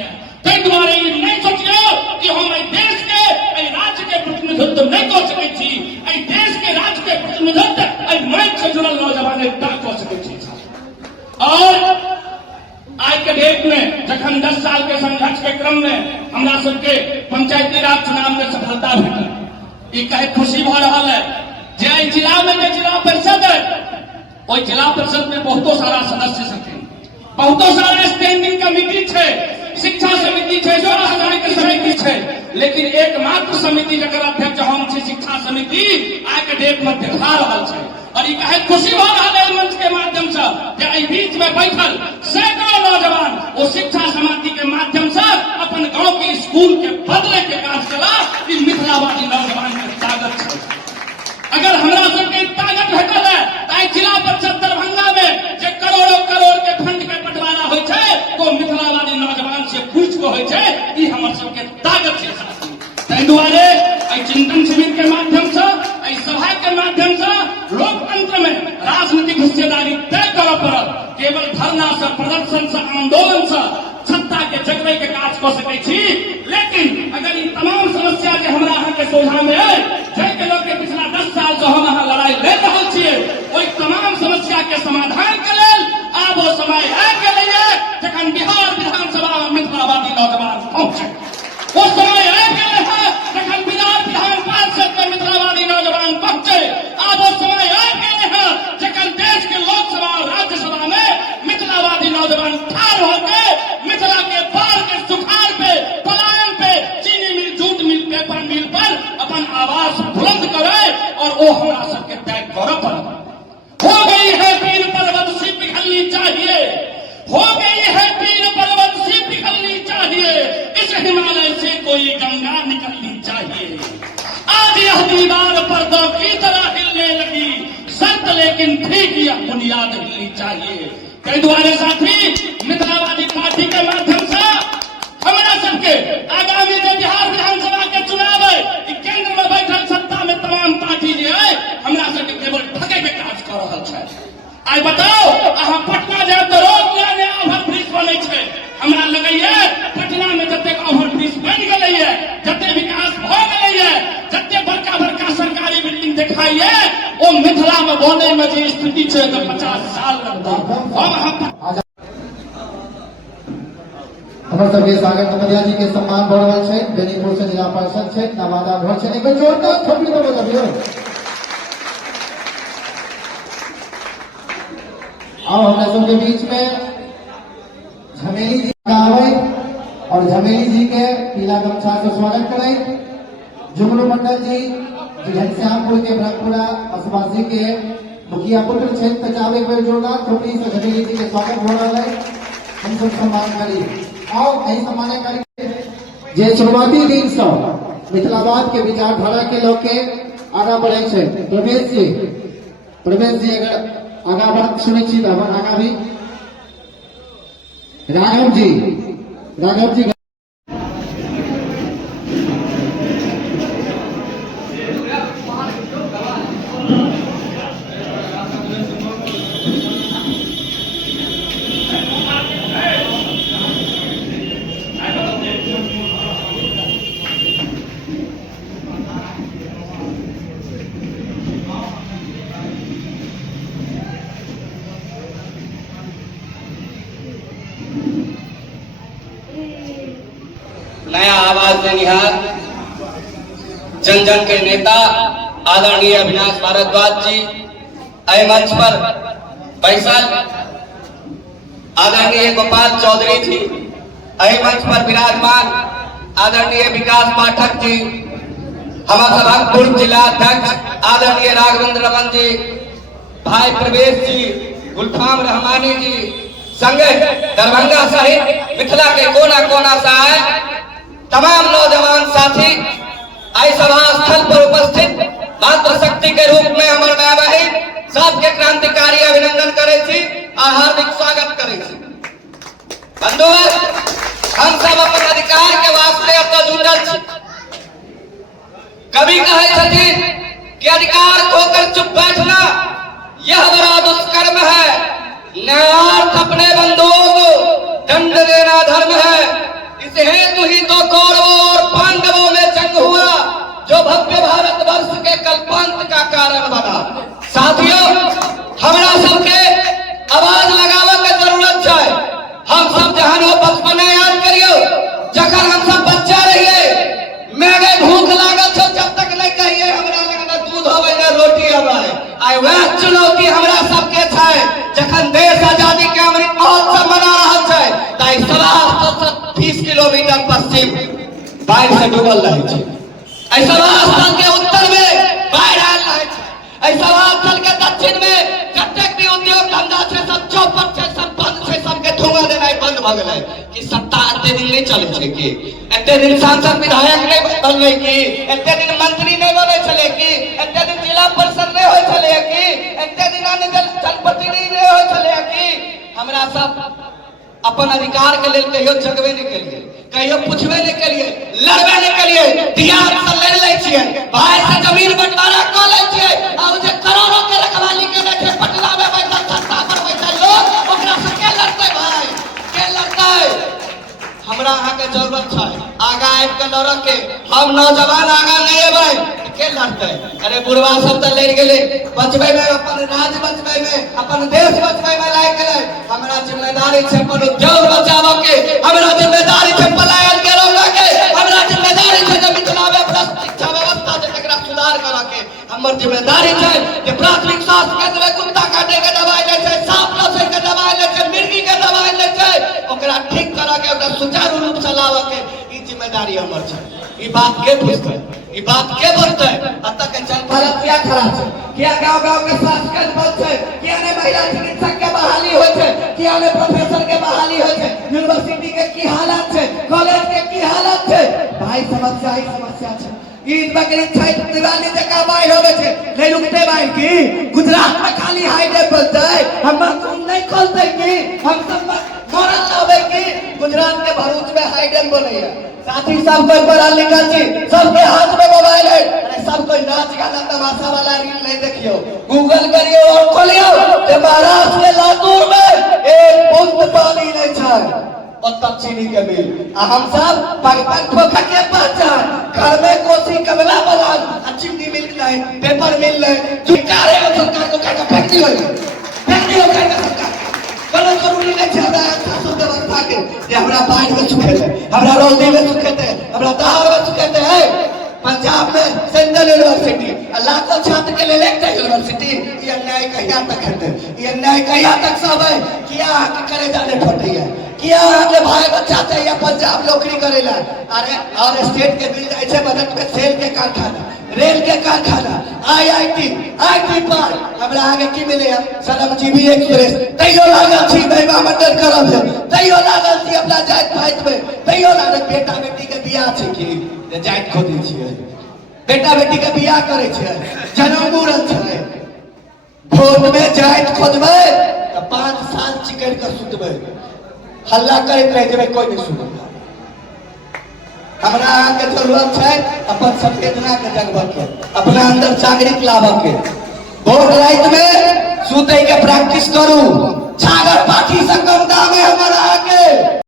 है। ताहि दुआरे ई नहीं सोचियो कि हम एहि देश के एहि राज्य के प्रतिनिधित्व नहीं कर सकै छी, एहि देश के राज्य के प्रतिनिधित्व एहि माटि से जुड़ल नौजवान टा कर सकै छी। और आज के डेट में जखन 10 साल के संघर्ष के क्रम में हमरा सबके पंचायती राज चुनाव में सफलता भेटल, ई कहे खुशी भ रहा है जे जिला में जिला परिषद है, ओहि जिला परिषद में बहुतो सारा सदस्य छथिन, बहुतो सारा स्टैंडिंग कमिटी है, शिक्षा समिति है, जो राजनीतिक समिति है, लेकिन एकमात्र समिति जकर अध्यक्ष हम छी शिक्षा समिति आज के डेट में देखा रहा है। और ये कहे खुशी भ रहा है मंच के माध्यम से जे एहि बीच में बैठल सैकड़ों नौजवान वो शिक्षा समिति के माध्यम से अपन गांव के स्कूल के बदले के काज करा। ई मिथिलावादी नौजवान के ताकत है। अगर हमरा सबके ताकत भेटल है तो जिला परिषद दरभंगा में जे करोड़ों करोड़ के फंड के बंटवारा होय छै तो मिथिलावादी नौजवान से पूछ को होय छै। ई हमर सबके ताकत छै साथी। ताहि दुआरे एहि चिंतन शिविर के माध्यम से एहि सभा के माध्यम से लोकतंत्र में राजनीतिक हिस्सेदारी तय करऽ पड़त। केवल धरना से, प्रदर्शन से, आंदोलन से सत्ता के जगबै के काज कर सकै छी, लेकिन अगर ई तमाम समस्या जे हमरा अहाँ के सोझा में है जाहिके लऽ के पिछला 10 साल से हम अहाँ लड़ाई लड़ रहल छियै, ओहि तमाम समस्या के समाधान के लेल आब ओ समय आबि गेलैए जखन बिहार विधानसभा में मिथिलावादी नौजवान पहुंचे। वो समय आबि गेलै है जखन बिहार विधान पार्षद में मिथिलावादी नौजवान पहुंचे। आब वो समय आबि गेलै है जखन देश के लोकसभा और राज्यसभा में मिथिलावादी नौजवान ठाढ़ होकर मिथिला के बाढ़ के सुखाड़ पे, पलायन पे, चीनी मिल, जूट मिल, पेपर मिल पर अपन आवाज बुलंद करे और वो हमरा सबके तय करऽ पड़त। हो गई है तीन पर्वत से पिघलनी चाहिए, हो गई है तीन पर्वत से पिघलनी चाहिए, इस हिमालय से कोई गंगा निकलनी चाहिए। आज यह दीवार पर्दों की तरह हिलने लगी, शर्त लेकिन ठीक यह बुनियाद हिलनी चाहिए। कई द्वारे साथी मिथिलावादी पार्टी के माध्यम से हमारा सबके आगामी जो बिहार विधानसभा के चुनाव है, केंद्र में बैठल सत्ता में तमाम पार्टी जो है हमरा सबके केवल ठगे के काज कर रहल छै। आई बताओ अहाँ पटना जाए तो रोज नया नया ओवर ब्रिज बनै छै। हमरा लगैया पटना में जते ओवर ब्रिज बन गलै है, जते विकास भ गलै है, जते बड़का बड़का सरकारी बिल्डिंग देखाई है, ओ मिथिला में बनै में जे स्थिति छै तो 50 साल लगतै। हमर सबके सागर कमरिया जी के सम्मान बढ़ रहल छै। बेनीपुर से जिला परिषद छै, नवादा घर छै। एक बेर जोरदार थोपड़ी तो बजाबियो। अब हमरा सबके बीच में झमेली जी आवे और झमेली जी के पीला गमछा से स्वागत करे। जुगनू मंडल जी घनश्यामपुर के ब्रह्मपुरा बसवासी के मुखिया पुत्र क्षेत्र तचावे। एक बेर जोरदार थोपड़ी से झमेली जी के स्वागत हो रहा है। हम सब सम्मान करी और यही सम्मान करी जे शुरुआती दिन से मिथिलावाद के विचारधारा के लोग के आगा बढ़े छै। प्रवेश जी अगर आगा बढ़ सुनै छी तो आगा भी राघव जी नया आवाज देनिहार जन जन के नेता आदरणीय अविनाश भारद्वाज जी, अय मंच पर बैसल आदरणीय गोपाल चौधरी जी, अय मंच पर विराजमान आदरणीय विकास पाठक जी, हमारा पूर्व जिला अध्यक्ष आदरणीय राघवेंद्र रमन जी, भाई प्रवेश जी, गुलफाम रहमानी जी, संगे दरभंगा सहित मिथिला के कोना कोना से आए तमाम नौजवान साथी आई सभा स्थल पर उपस्थित मातृशक्ति के रूप में हमर माय बहिन सबके क्रांतिकारी अभिनंदन करे छी और हार्दिक स्वागत करे छी। बंधुओं, हम सब अपन अधिकार के वास्ते अब जुटल छी। कवि कहे छथिन कि अधिकार खोकर चुप बैठना यह बड़ा दुष्कर्म है, न्यायार्थ अपने बंधुओं को दंड देना धर्म है। इस हेतु ही तो कौरवों और पांडवों में जंग हुआ, जो भव्य भारतवर्ष के कल्पांत का कारण बना। साथियों, हमरा सबके आवाज लगावे के जरूरत है। हम सब जहां हो बचपन याद करियो, जखन हम सब बच्चा रहिए, मेरे भूख लागल छो, जब तक नहीं कहिए हमरा लग में दूध होवे ना रोटी होवे। आई वह चुनौती हमरा सबके छै, जखन देश आजादी के अमृत महोत्सव मना रहल छै, ताई 30 किलोमीटर पश्चिम बाढ़ से डूबल रहे छै। ऐ स्थल के उत्तर में बाढ़ आयल रहे छै। ऐ स्थल के दक्षिण में जतेक भी उद्योग धंधा छै सब चौपट छै, सब बंद छै, सबके धुआं देनाइ बंद भ गेलै। कि सत्ता एते दिन नहीं चले छै कि एते दिन सांसद विधायक नहीं बनले कि एते दिन मंत्री नहीं बने छले कि एते दिन जिला परिषद नहीं होय छले कि एते दिन जनप्रतिनिधि नहीं होय छले कि हमरा सब अपन अधिकार के लेल कहियो जगबे नहीं करिए, कहियो पूछबे नहीं करिए, लड़बे नहीं करिए, दियाद से लड़ ले छिए, भाई से जमीन बंटवारा क ले छिए। आ जे करोड़ों के रखवाली के बैठे पटना में बैठल सत्ता पर बैठल लोग, ओकरा से के लड़ते भाई, के लड़ते? हमरा अहाँ के जरूरत है आगा आबि के लड़ के। हम नौजवान आगा नहीं एबै के लड़ते? अरे बुढ़वा सब तो लड़ गेले, बचबे में अपन राज्य बचबे में, अपन देश बचबे में लाग गेले। हमरा जिम्मेदारी छै अपन उद्योग बचाव के, हमरा जिम्मेदारी छै पलायन के रोके के, हमरा जिम्मेदारी छै जे मिथिला में भ्रष्ट शिक्षा व्यवस्था जे तकरा सुधार करे के। हमर जिम्मेदारी छै जे प्राथमिक स्वास्थ्य केंद्र में कुत्ता काटे के दवाई ले छै, सांप लसे के दवाई ले छै, मिर्गी के दवाई ले छै, ओकरा ठीक करे के, ओकरा सुचारू रूप से लावे के। ई जिम्मेदारी हमर छै। ई बात के पूछते, ई बात के बोलते? अत के चल भारत क्या खराब छै? क्या गांव-गांव के स्वास्थ्य केंद्र बंद छै? क्या ने महिला चिकित्सक के बहाली होय छै? क्या ने प्रोफेसर के बहाली होय छै? यूनिवर्सिटी के की हालत छै? कॉलेज के की हालत छै? भाई समस्या ही समस्या छै। ईद बकरीद छठ दिवाली जका बाढ़ होवे छै, नहीं रुकते बाढ़ की? गुजरात में खाली हाई डैम बनतै, हम नहीं खोलते की? हम सब मरल लावे की? गुजरात के भरूच में हाई डैम बनैया। साथी सब कोई पढ़ा लिखा छी, सबके हाथ में मोबाइल है। अरे सब कोई नाच गाना तमाशा वाला रील नहीं देखियो, गूगल करियो और खोलियो जे महाराष्ट्र के लातूर में एक बूंद पानी नहीं छै और तब चीनी के मिल। आ हम सब पग-पग ठोका के पहचान, घर में कोसी कमला बलान, आ चीनी मिल नहीं, पेपर मिल नहीं, जुकारे और सरकार को कहकर फेंक दियो, फेंक दियो कहकर सरकार। कोनो जरूरी नहीं छै हमरा शासन व्यवस्था के जे हमरा बाढ़ में सुखेते, हमरा रौदी में सुखेते, हमरा दहाड़ में सुखेते है। पंजाब में सेंट्रल यूनिवर्सिटी लाखों छात्र के लिए लेके यूनिवर्सिटी, ये अन्याय कहिया तक हेते? ये अन्याय कहिया तक सब है? किया आके करे जाने फटैया, किया आके भाई बच्चा चाहिए पंजाब नौकरी करेला? अरे और स्टेट के बिल जाय छै बजट में, सेल के कारखाना, रेल के कारखाना, आईआईटी पर हमरा आगे की मिले? श्रमजीवी एक्सप्रेस तैयो लागल छी बेवा मर्डर करब, तैयो लागल छी अपना जात फाइट में, तैयो लागल बेटा बेटी के बियाह छै कि जात खोदै छियै, बेटा बेटी के बियाह करे छै, जनेऊ मूड़न छै। भोट में जात खोदबै त 5 साल चिकन के सुतबै, हल्ला करैत रह जेबै, कोई नहीं सुनत। हमरा अहाँ के जरूरत है अपन संवेदना के जगह के, अपना अंदर जागृत लाभ के। वोट रात में सुते के प्रैक्टिस करू, छागर पाठी से कम दाम है हमारा आके।